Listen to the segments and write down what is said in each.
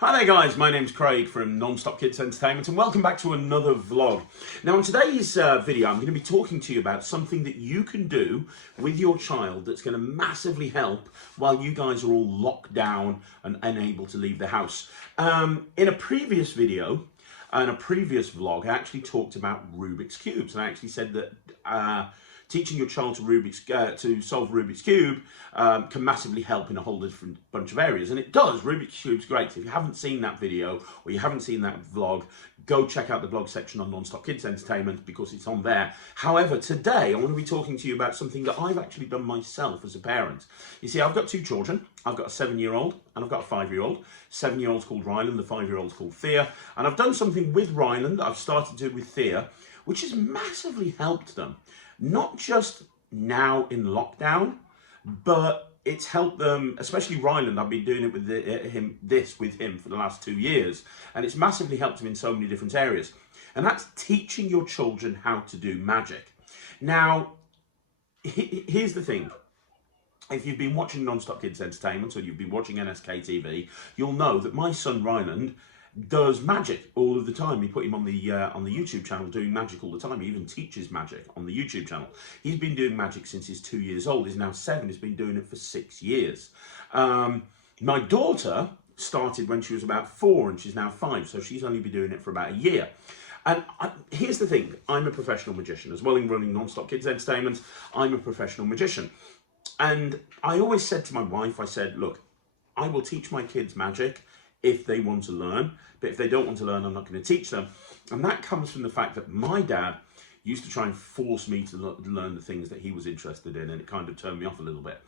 Hi there guys, my name's Craig from Non-Stop Kids Entertainment and welcome back to another vlog. Now in today's video I'm going to be talking to you about something that you can do with your child that's going to massively help while you guys are all locked down and unable to leave the house. In a previous video and a previous vlog I actually talked about Rubik's Cubes, and I actually said that teaching your child to solve Rubik's Cube can massively help in a whole different bunch of areas. And it does. Rubik's Cube's great. If you haven't seen that video or you haven't seen that vlog, go check out the blog section on Non-Stop Kids Entertainment because it's on there. However, today I want to be talking to you about something that I've actually done myself as a parent. You see, I've got two children. I've got a 7-year-old and I've got a 5-year-old. 7-year-old's called Ryland, the 5-year-old's called Thea. And I've done something with Ryland that I've started to do with Thea, which has massively helped them. Not just now in lockdown, but it's helped them, especially Ryland. I've been doing it with him for the last 2 years, and it's massively helped him in so many different areas. And that's teaching your children how to do magic. Now, here's the thing. If you've been watching Non-Stop Kids Entertainment or you've been watching NSK TV, you'll know that my son Ryland does magic all of the time. We put him on the YouTube channel doing magic all the time. He even teaches magic on the YouTube channel. He's been doing magic since he's 2 years old. He's now 7. He's been doing it for 6 years. My daughter started when she was about 4 and she's now 5, so she's only been doing it for about a year. And here's the thing, I'm a professional magician. As well as running Non-Stop Kids Entertainment, I'm a professional magician. And I always said to my wife, I said, look, I will teach my kids magic if they want to learn, but if they don't want to learn, I'm not going to teach them. And that comes from the fact that my dad used to try and force me to learn the things that he was interested in, and it kind of turned me off a little bit.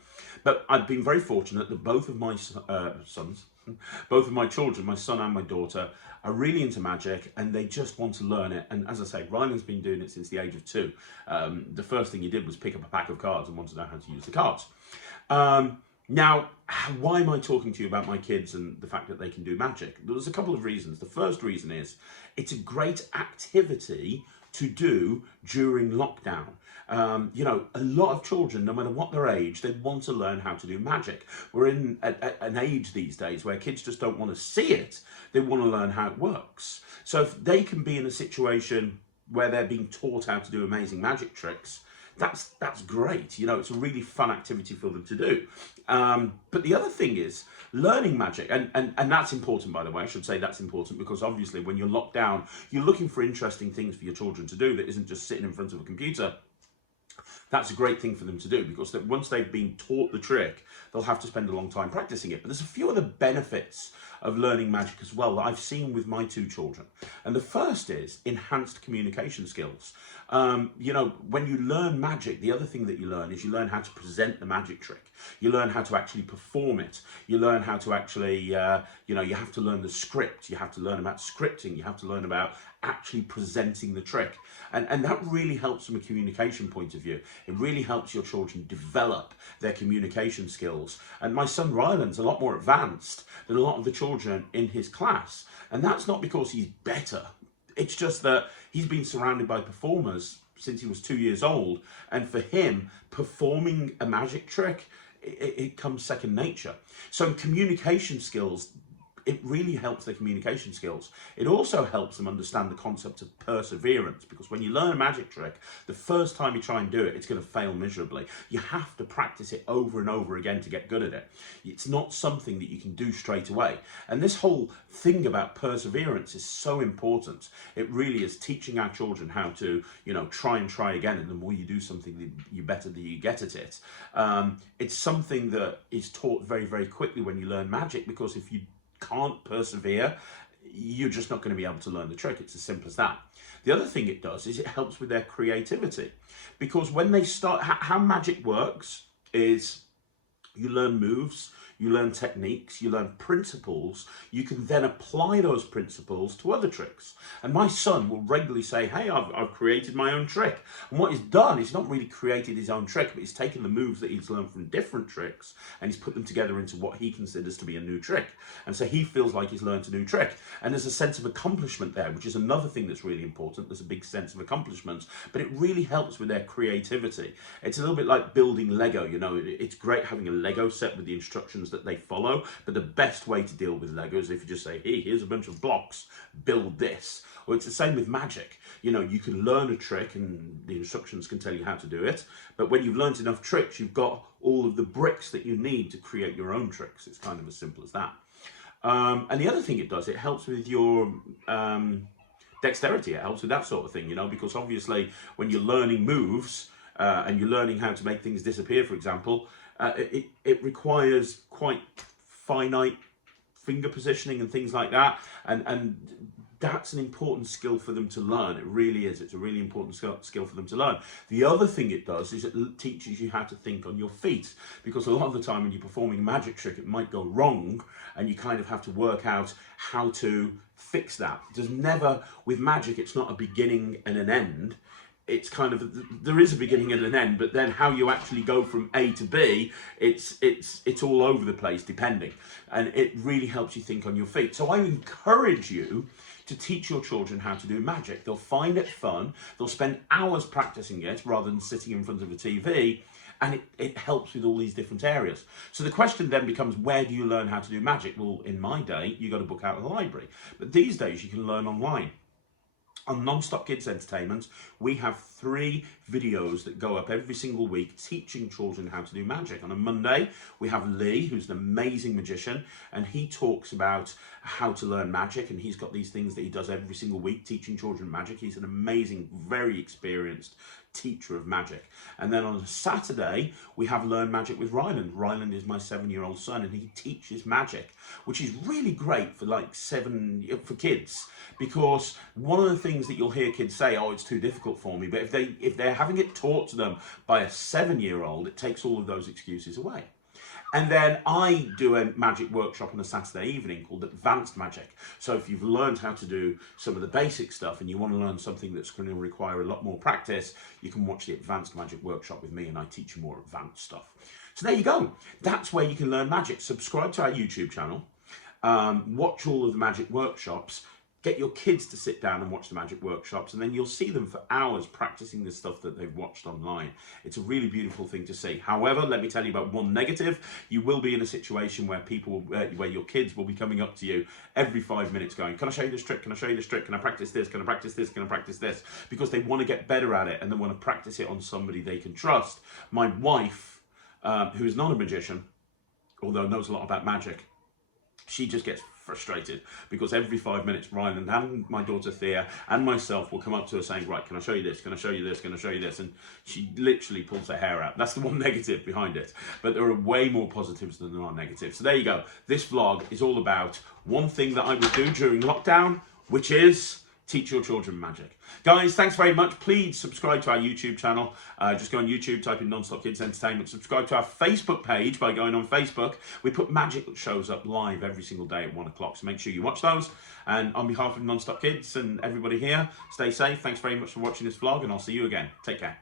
But I've been very fortunate that both of my both of my children, my son and my daughter, are really into magic and they just want to learn it. And as I say, Ryan's been doing it since the age of 2. The first thing he did was pick up a pack of cards and want to know how to use the cards. Now, why am I talking to you about my kids and the fact that they can do magic? There's a couple of reasons. The first reason is it's a great activity to do during lockdown. You know, a lot of children, no matter what their age, they want to learn how to do magic. We're in an age these days where kids just don't want to see it. They want to learn how it works. So if they can be in a situation where they're being taught how to do amazing magic tricks, that's great. You know, it's a really fun activity for them to do. But the other thing is learning magic, and that's important, by the way. I should say that's important because obviously when you're locked down, you're looking for interesting things for your children to do that isn't just sitting in front of a computer. That's a great thing for them to do because once they've been taught the trick, they'll have to spend a long time practicing it. But there's a few other benefits of learning magic as well that I've seen with my 2 children. And the first is enhanced communication skills. You know, when you learn magic, the other thing that you learn is you learn how to present the magic trick. You learn how to actually perform it. You learn how to actually, you know, you have to learn the script. You have to learn about scripting. You have to learn about actually presenting the trick. And that really helps from a communication point of view. It really helps your children develop their communication skills. And my son Ryland's a lot more advanced than a lot of the children in his class. And that's not because he's better. It's just that he's been surrounded by performers since he was 2 years old. And for him, performing a magic trick, it comes second nature. So communication skills, it really helps their communication skills. It also helps them understand the concept of perseverance, because when you learn a magic trick, the first time you try and do it, it's going to fail miserably. You have to practice it over and over again to get good at it. It's not something that you can do straight away. And this whole thing about perseverance is so important. It really is teaching our children how to, you know, try and try again. And the more you do something, the better that you get at it. It's something that is taught very, very quickly when you learn magic, because if you can't persevere, you're just not going to be able to learn the trick. It's as simple as that. The other thing it does is it helps with their creativity, because when they start, how magic works is you learn moves, you learn techniques, you learn principles. You can then apply those principles to other tricks. And my son will regularly say, hey, I've created my own trick. And what he's done, he's not really created his own trick, but he's taken the moves that he's learned from different tricks and he's put them together into what he considers to be a new trick. And so he feels like he's learned a new trick. And there's a sense of accomplishment there, which is another thing that's really important. There's a big sense of accomplishment, but it really helps with their creativity. It's a little bit like building Lego. You know, it's great having a Lego set with the instructions that they follow, but the best way to deal with Lego is if you just say, hey, here's a bunch of blocks, build this. Or it's the same with magic. You know, you can learn a trick and the instructions can tell you how to do it, but when you've learned enough tricks, you've got all of the bricks that you need to create your own tricks. It's kind of as simple as that. And the other thing it does, it helps with your dexterity. It helps with that sort of thing, you know, because obviously when you're learning moves and you're learning how to make things disappear, for example, it requires quite finite finger positioning and things like that. And that's an important skill for them to learn. It really is. It's a really important skill for them to learn. The other thing it does is it teaches you how to think on your feet, because a lot of the time when you're performing a magic trick, it might go wrong and you kind of have to work out how to fix that. There's never, with magic, it's not a beginning and an end. It's kind of, there is a beginning and an end, but then how you actually go from A to B, it's all over the place depending. And it really helps you think on your feet. So I encourage you to teach your children how to do magic. They'll find it fun. They'll spend hours practicing it rather than sitting in front of a TV. And it helps with all these different areas. So the question then becomes, where do you learn how to do magic? Well, in my day, you got a book out of the library. But these days, you can learn online. On Non-Stop Kids Entertainment, we have 3 videos that go up every single week teaching children how to do magic. On a Monday, we have Lee, who's an amazing magician, and he talks about how to learn magic, and he's got these things that he does every single week teaching children magic. He's an amazing, very experienced teacher of magic. And then on a Saturday, we have Learn Magic with Ryland. Ryland is my 7-year-old son, and he teaches magic, which is really great for for kids, because one of the things that you'll hear kids say, oh, it's too difficult for me, but if they're having it taught to them by a 7-year-old, it takes all of those excuses away. And then I do a magic workshop on a Saturday evening called Advanced Magic. So if you've learned how to do some of the basic stuff and you want to learn something that's going to require a lot more practice, you can watch the Advanced Magic workshop with me and I teach you more advanced stuff. So there you go. That's where you can learn magic. Subscribe to our YouTube channel, watch all of the magic workshops, get your kids to sit down and watch the magic workshops, and then you'll see them for hours practicing the stuff that they've watched online. It's a really beautiful thing to see. However, let me tell you about one negative. You will be in a situation where where your kids will be coming up to you every 5 minutes going, can I show you this trick? Can I show you this trick? Can I practice this? Can I practice this? Can I practice this? Because they want to get better at it and they want to practice it on somebody they can trust. My wife, who is not a magician, although knows a lot about magic, she just gets frustrated because every 5 minutes Ryland and my daughter Thea and myself will come up to her saying, right, can I show you this? Can I show you this? Can I show you this? And she literally pulls her hair out. That's the one negative behind it. But there are way more positives than there are negatives. So there you go. This vlog is all about one thing that I would do during lockdown, which is teach your children magic. Guys, thanks very much. Please subscribe to our YouTube channel. Just go on YouTube, type in Non-Stop Kids Entertainment. Subscribe to our Facebook page by going on Facebook. We put magic shows up live every single day at 1 o'clock, so make sure you watch those. And on behalf of Non-Stop Kids and everybody here, stay safe. Thanks very much for watching this vlog, and I'll see you again. Take care.